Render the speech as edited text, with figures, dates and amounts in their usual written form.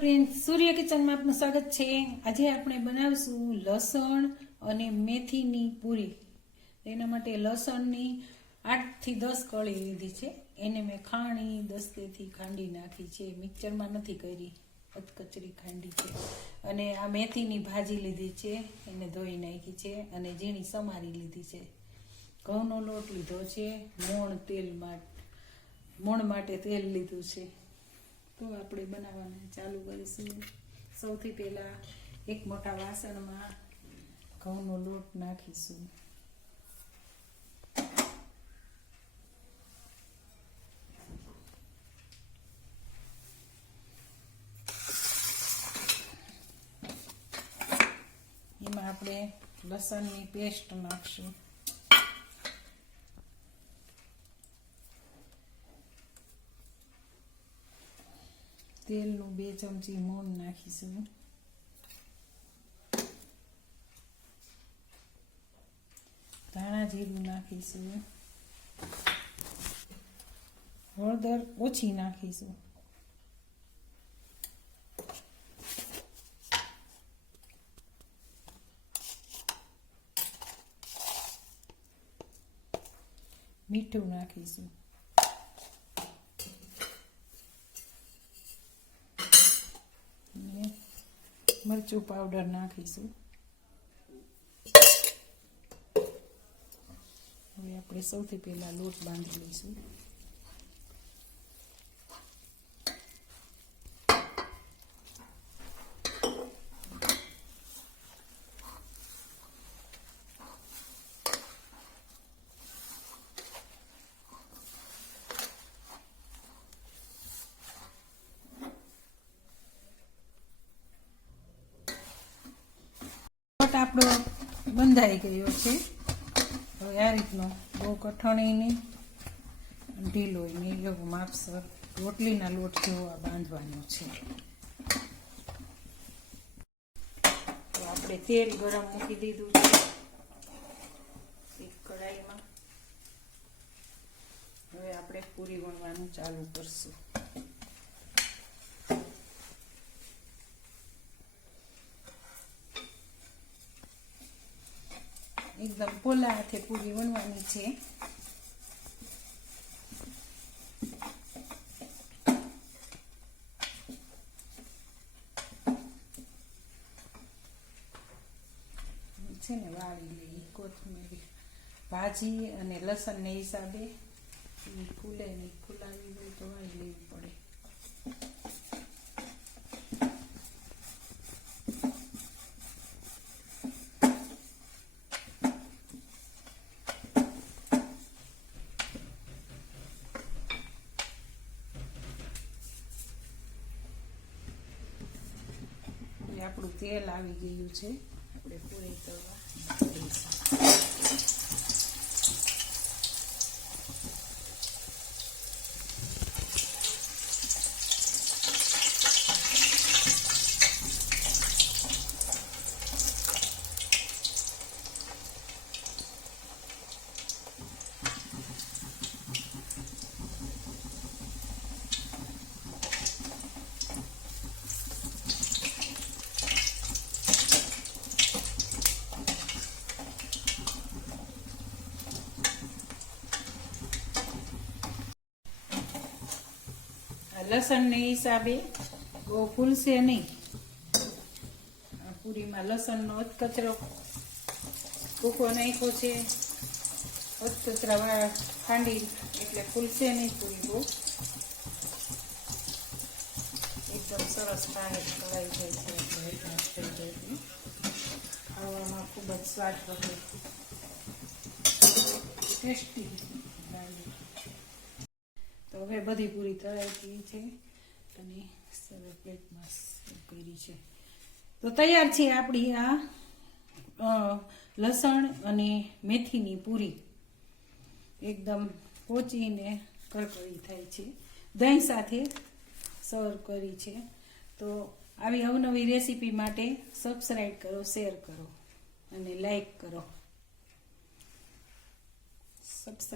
Friends, सूर्य kitchen में आपનું સ્વાગત છે। આજે આપણે બનાવશું લસણ અને મેથીની પૂરી। એના માટે લસણની 8 થી 10 કળી લીધી છે। એને મેં ખાણી દસ્તેથી ખાંડી નાખી છે, મિક્સરમાં નથી કરી, કચરી ખાંડી છે। અને આ મેથીની ભાજી લીધી છે, એને ધોઈ નાખી છે અને ઝીણી સમારી લીધી છે। ઘઉંનો લોટ લીધો છે, મોણ માટે તેલ લીધું છે। तो આપણે બનાવવાનું ચાલુ કરીશું। સૌથી પહેલા એક મોટા વાસણમાં ઘઉંનો લોટ નાખીશું। એમાં આપણે લસણની પેસ્ટ નાખશું। તેલનું 2 ચમચી મોણ નાખીશું। ધાણા જીરું નાખીશું। હળદર ઓછી નાખીશું। મીઠું નાખીશું। मरचू पाउडर नाखीशू। हवे आपणे सौथी पहेला लोट बांधी लईशुं। આપણો બંધાઈ ગયો છે। હવે આ રીતનો બહુ કઠણી નહીં, ઢીલો નહીં, એવો માપસર રોટલીના લોટ જેવો બાંધવાનો છે। તો આપણે તેલ ગરમ મૂકી દીધું છે એક કઢાઈમાં। હવે આપણે પૂરી વણવાનું ચાલુ કરશું। एकदम पोला हाथे पूरी वणवानी छे। छे ने वाળી લઈ કોથમીર ભાજી અને લસણને હિસાબે ફૂલે નહીં, ફૂલાવી હોય તો વાળી લેવી પડે। આપણું તેલ આવી ગયું છે, આપણે પૂરી તળવા દઈશું। लसन ने हिसाबे वो फूलसे नहीं। पूरी में लसन नो कचरो कूको नाखो छे, कचरा खांडी एटले फूलसे नहीं। पूरी बो एकदम सरस तळाई जाय छे, खावामां खूब ज स्वाद रहे, टेस्टी। तो હવે બધી પૂરી તળાઈ ગઈ છે અને સર્વ પ્લેટમાં સર્વ કરી છે। તો તૈયાર છે આપણી આ લસણ અને મેથીની પૂરી। એકદમ પોચીને કડકડી થાય છે, દહીં સાથે સર્વ કરી છે। તો આવી અવનવી રેસીપી માટે સબસ્ક્રાઈબ કરો, શેર કરો અને લાઈક કરો। સબસ્ક્રાઈબ